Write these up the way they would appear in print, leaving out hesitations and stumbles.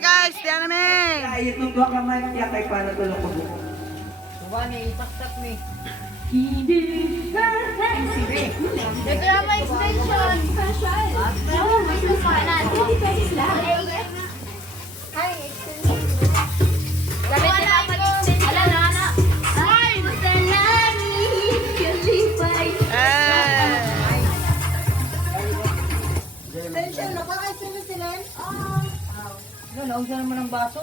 guys, diyan namin. Ay, itong dua kamay niya kay para tulong ko buko. Suwa niya, itaktak ni. Ito na may extension. Ay, extension. Gamit nila ang extension. Ala, ala. Ay! Extension, napaka-extension sila. Ano, naog siya naman ng baso.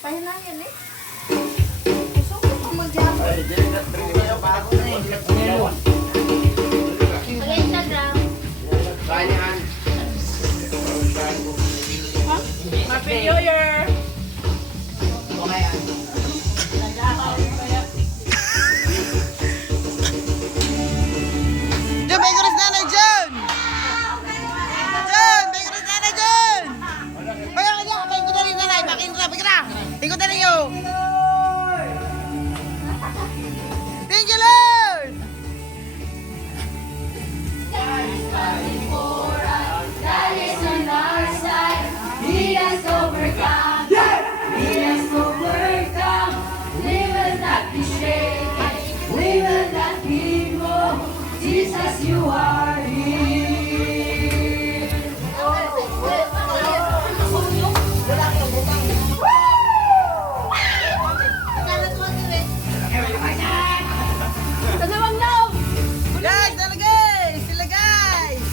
Pahin lang yan eh. Gusto ko pang mag-jump. Mag-Instagram. Happy New Year! John, may kuris nanay, John! John, may kuris nanay, John! Pagka ka dyan, may kuris nanay, pakira! Tingko na rin yun! Thank you, Lord! God is on our side. He has overcome. He has overcome. We will not be shaken. We will not be moved. Jesus, you are here. Guys, tara guys! Sila guys!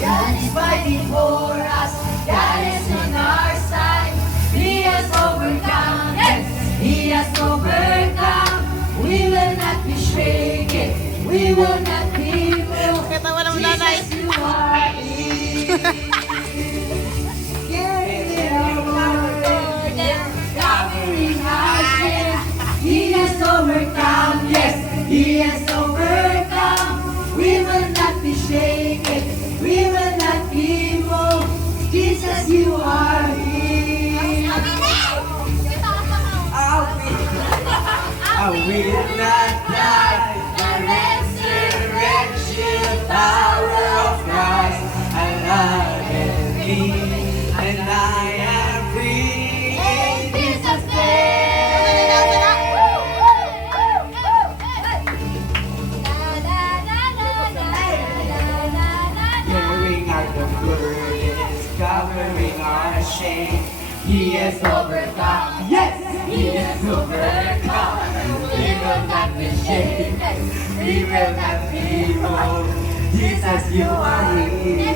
God is fighting for us. God is on our side. He has overcome. Yes, He has overcome. We will not be shaken. We will not be moved. Katawa ng nanay! Jesus, you are here. Carrying our burden, covering our sin. He has overcome. Yes, He has overcome. We will not be shaken. We will not be moved. Jesus, you are here. I will not die. The resurrection Power of Christ, alive in me, and I am free. in Jesus' name. Carrying out the burdens, covering our shame. He has overcome. Yes, He has overcome. We will not be shaken. We will not be moved. Jesus, you are here.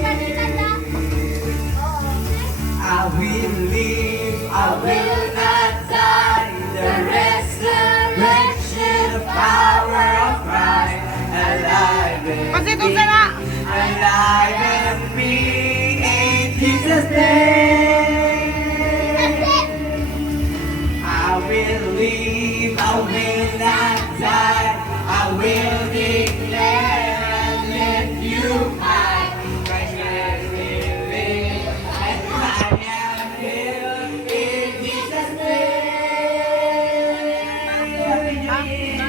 I will live. I will not die. The resurrection power of Christ, alive in Pasitong me. sala! Alive in me, in Jesus' name. I will live, I will not die. I will declare and lift you high. Christ has been lived, and I am filled in Jesus' name. Happy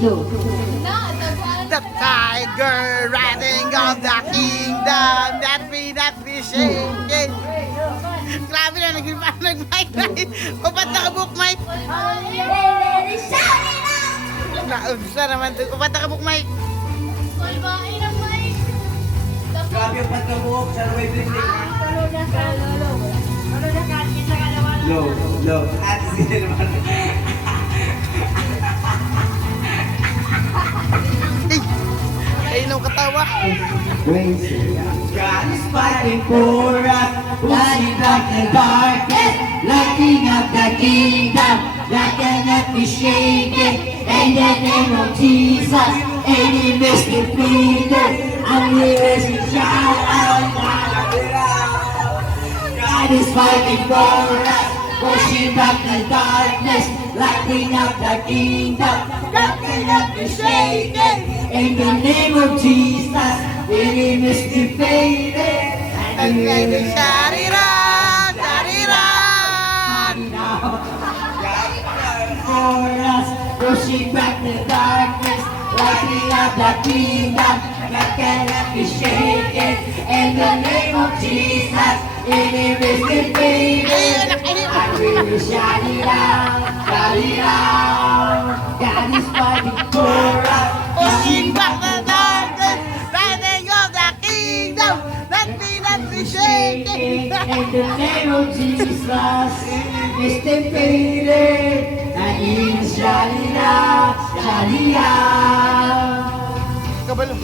New Year. The tiger riding on the kingdom that be shaken. Grabe na, nag-mic. Upat na kabuk mic. Naubsa naman. Upat na kabuk mic. Grabe yung pagkabuhok sa way drinking. Low. At sila naman. Ayun ang katawa. God is fighting for us, lighting up the darkness, lighting up the kingdom, that cannot be shaken. In the name of Jesus, enemies defeated, and we will shout out. God is fighting for us, pushing back the darkness, lighting up the kingdom, that cannot be shaken. In the name of Jesus, enemies defeated, And we will shout it out. for us, pushing back the darkness, lighting up the kingdom that cannot be shaken. In the name of Jesus, it is defeated. I will shout it out, shout it out. God is fighting for us, Pushing back the darkness, lighting up the kingdom, that cannot be shaken. In the name of Jesus, it's defeated. And he is shouting out, shouting out. Kabalo.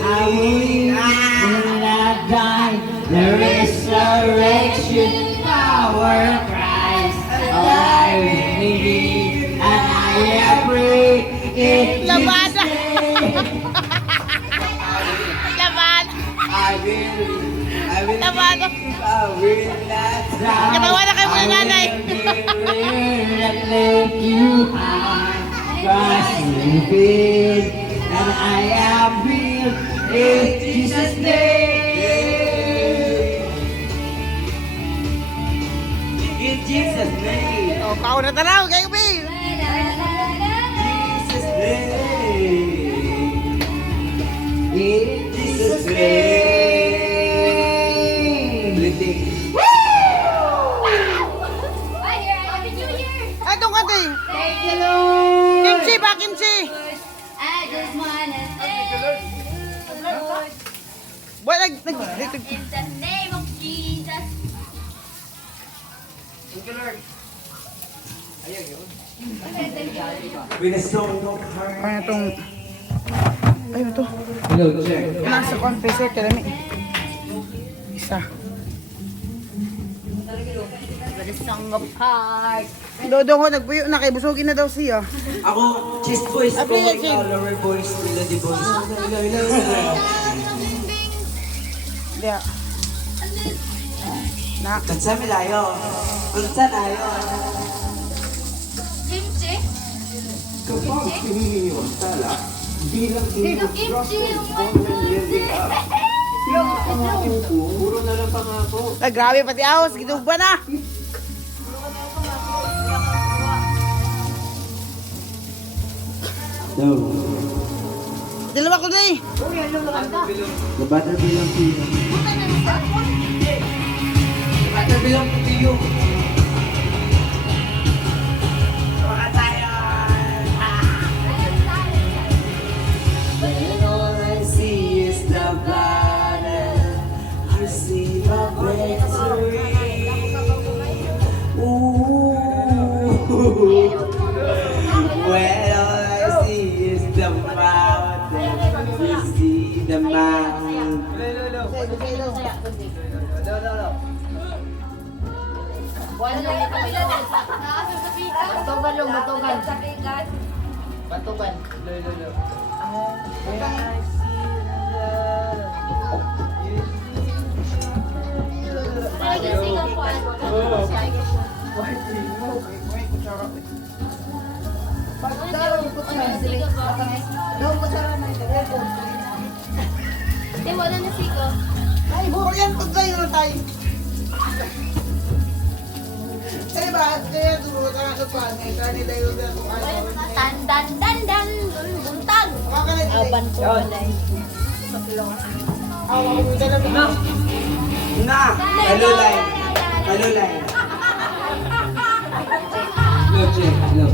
I will not die. The resurrection power of Christ alive in me, and I am free in Labada. Jesus' name. Laban. I will Labada. I will not die. Katawa na kayo muna, nanay. I will not let you hide. Christ revealed, and I am real in Jesus' name. In Jesus' name. O, kao na tanaw, kayo, Bill. Jesus' name. In Jesus' name. Blessing. Atong kati. Thank you, Lord. Kimchi ba, kimchi? I just wanna thank you, Lord. Boy, In the name of Jesus. With a song of heart. Ano itong... Ay, ito. Hello, check. Nasa confessor, kalami. Isa. With a song of heart. Dodong ko, nagpuyo na kay busugin na daw siya. Ako, chest voice, Abi, cover Jim. ka, lower voice, melody voice. Diya. Na. Kansa milayo. Kansa tayo. Kimchi? Kapag piniliwan tala, bilang Kimchi yung puro na lang pangako. Ay, grabe pati ahos, gitugba na. No. Dalawa ko na eh. The butter bilang piyo. The butter bilang piyo. And all I see is the battle. I see the victory. Ooh. When all I see is the mountain, you see the mountain. Batugan lang, batugan. Batugan. Wala na sigo. Ay, buro yan, pag kayo na tayo. Kaya ba, kaya duro ka sa panay, kaya nila yung kung ayaw. Dan dan dan dan buntag. Makakalit na Aban ko balay. Awa ko talaga. Na! Hello, line. Hello, line. Hello, check. Hello.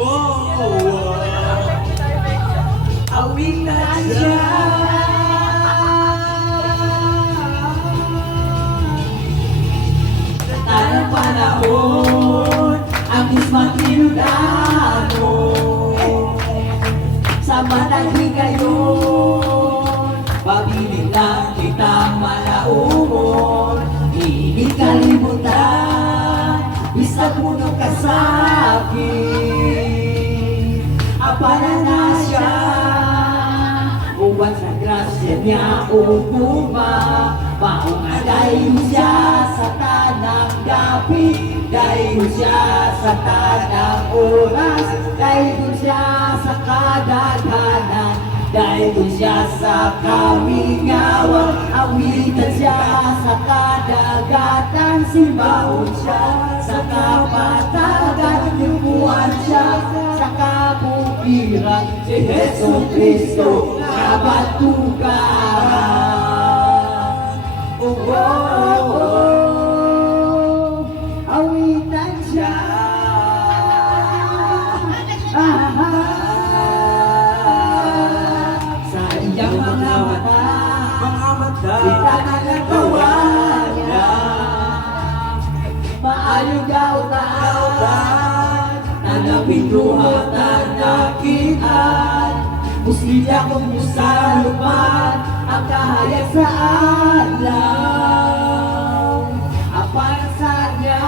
Wow! Awing na siya! Tanang panahon, ang ismang kinudano. Sa managli ngayon, pabiling lang kitang malaumon. Hindi kalimutan, isang puno ka sa akin. Apara na siya, uwan sa grasya niya uguma. Maunga dayon siya sa tanang gabi, dayon siya sa tanang oras, dayon siya sa kadaghanan. Daig siya sa kamingawan, awitan siya sa kadagatan, simbahon siya sa kapatagan, yubuan siya sa kabukiran, si Jesu Cristo na batugan. Oh, oh, oh, awitan siya. Sa iyang mga mata, kita na nagawan niya. Maayo daw tautan, nanapinduhan na nakitaan. Musliya kong sa lupan, ang kahayag sa adlaw. Apan sa niya,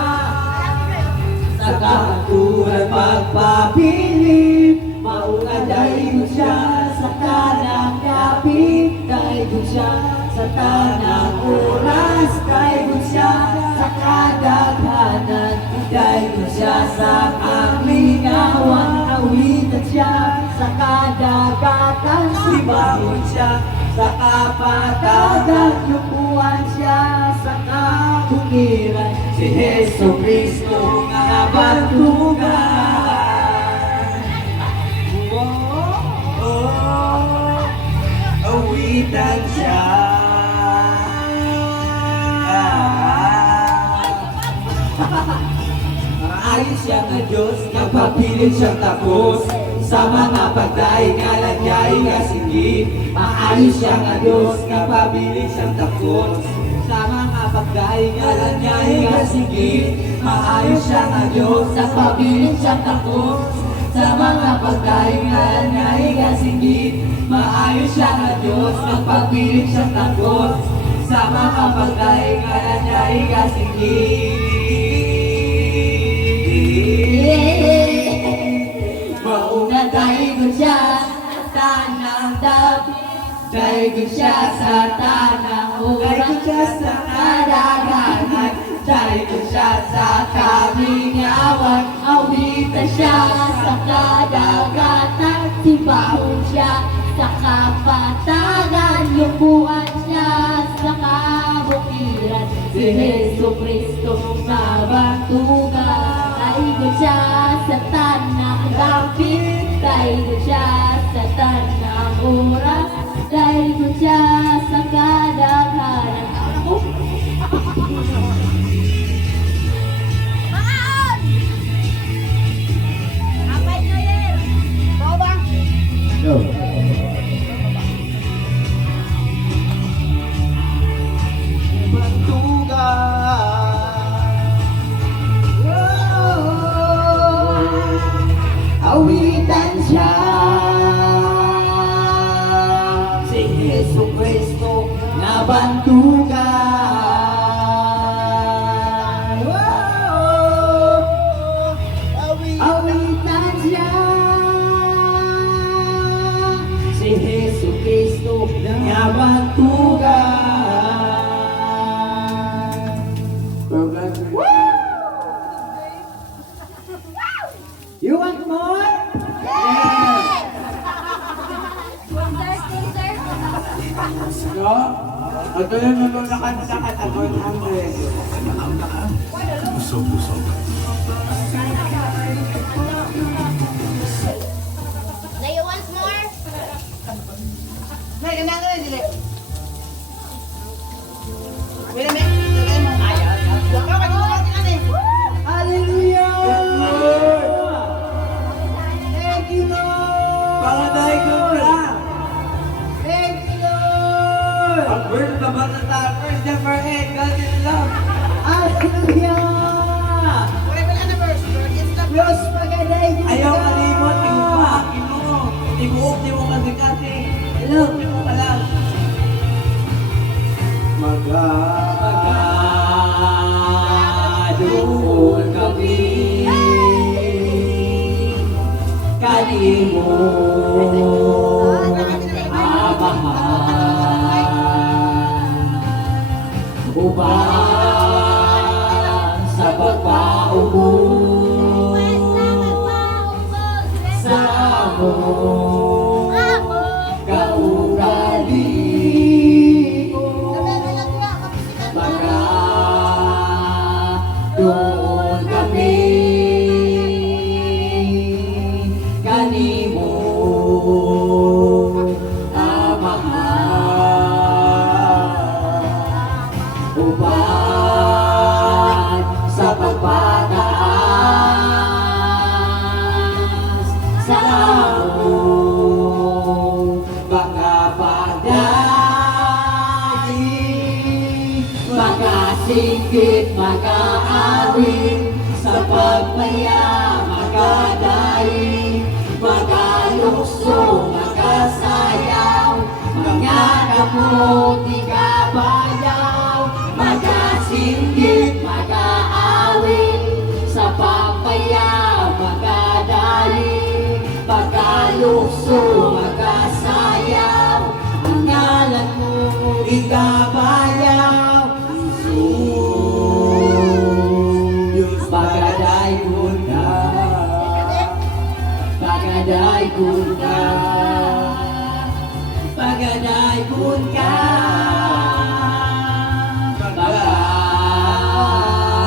sa kahaturan magpapilip, maungaday siya sa tanang kapit, daig siya sa tanang oras, daig siya sa kadaghanan, daig siya sa kamingawan, awitan siya sa kadagatan, sibangon siya sa kapatagan, yupuan siya sa kabukiran, si Jesu Cristo nga batugan. Oh, oh, awitan siya. Maayos siya nga Diyos, nagpapilit siyang tapos sa mga pagdaig nga nagyay nga singgit. Maayos siya nga Diyos, nagpapilit siyang tapos sa mga pagdaig nga nagyay nga singgit. Maayos siya nga Diyos, nagpapilit siyang tapos sa mga pagdaig nga nagyay nga singgit. Maayos siya nga Diyos, nagpapilit siyang tapos sa mga pagdaig nga nagyay nga singgit. Mauna daig siya sa tanang dapi, daig siya sa tanang oras, daig siya sa kadaghanan, daig siya sa kamingawan, awitan siya sa kadagatan, simbahon siya sa kapatagan, yubuan siya sa kabukiran, si Jesu Cristo na batugan. Daig siya sa tanang kapit, daig siya sa tanang oras, daig siya sa kadaghanan. Apay na yan! Ikaw ba? Go. Awitan siya, si Jesu Cristo na bantugan. Awitan siya, si Jesu Cristo na bantugan. You want more? No? Ito yung nalulakan sa katawan ang Do you want more? Nay, ganyan ka na, dili. Wait a minute. Ayaw. Ikaw, pag-iwan ka na eh. Hallelujah! Thank you, Lord! Pangaday ko na! Thank you, Lord! Ang word na ba na first number 8, God is love! Hallelujah! Whatever ka na verse, Lord, it's the Diyos, magaday ko! Ayaw kalimot, tingpahakin mo! Tibuok niyo mo kasi kasi! Hello! Tibuok mo ka lang! Doon kami kanimo amahan uban sa pagpaubos sa among sa among mga pagdali, magasingkit, mag-aawit, sa pagmaya, magadali, magalukso, magasayaw, mga kapot, ikabayaw, magasingkit, mag-aawit, sa pagmaya, magadali, magalukso, magasayaw, ang ngalan mo, ikabayaw, Jesus, Pagaday Gunda, Pagaday Gunda, Pagaday Gunda,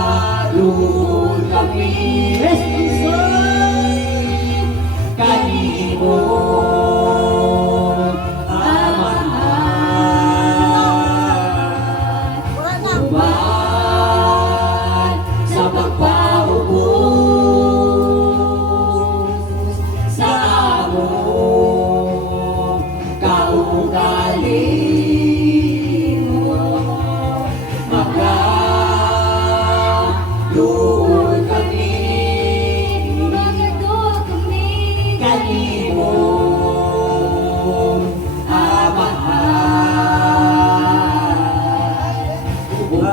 Pagdalun kami, kanimo, Uban sa pagpaubos sa among kaugali mo, magdalun kami, kanimo, Uban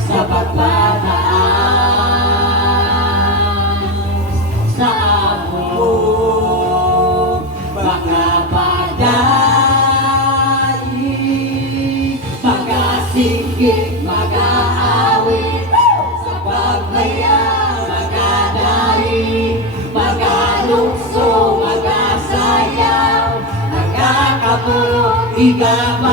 sa pagpataas sa among mga pagdali, magasingkit, mag-aawit, sa pagmaya, magadali, magalukso, magasayaw, magkakabot, igaba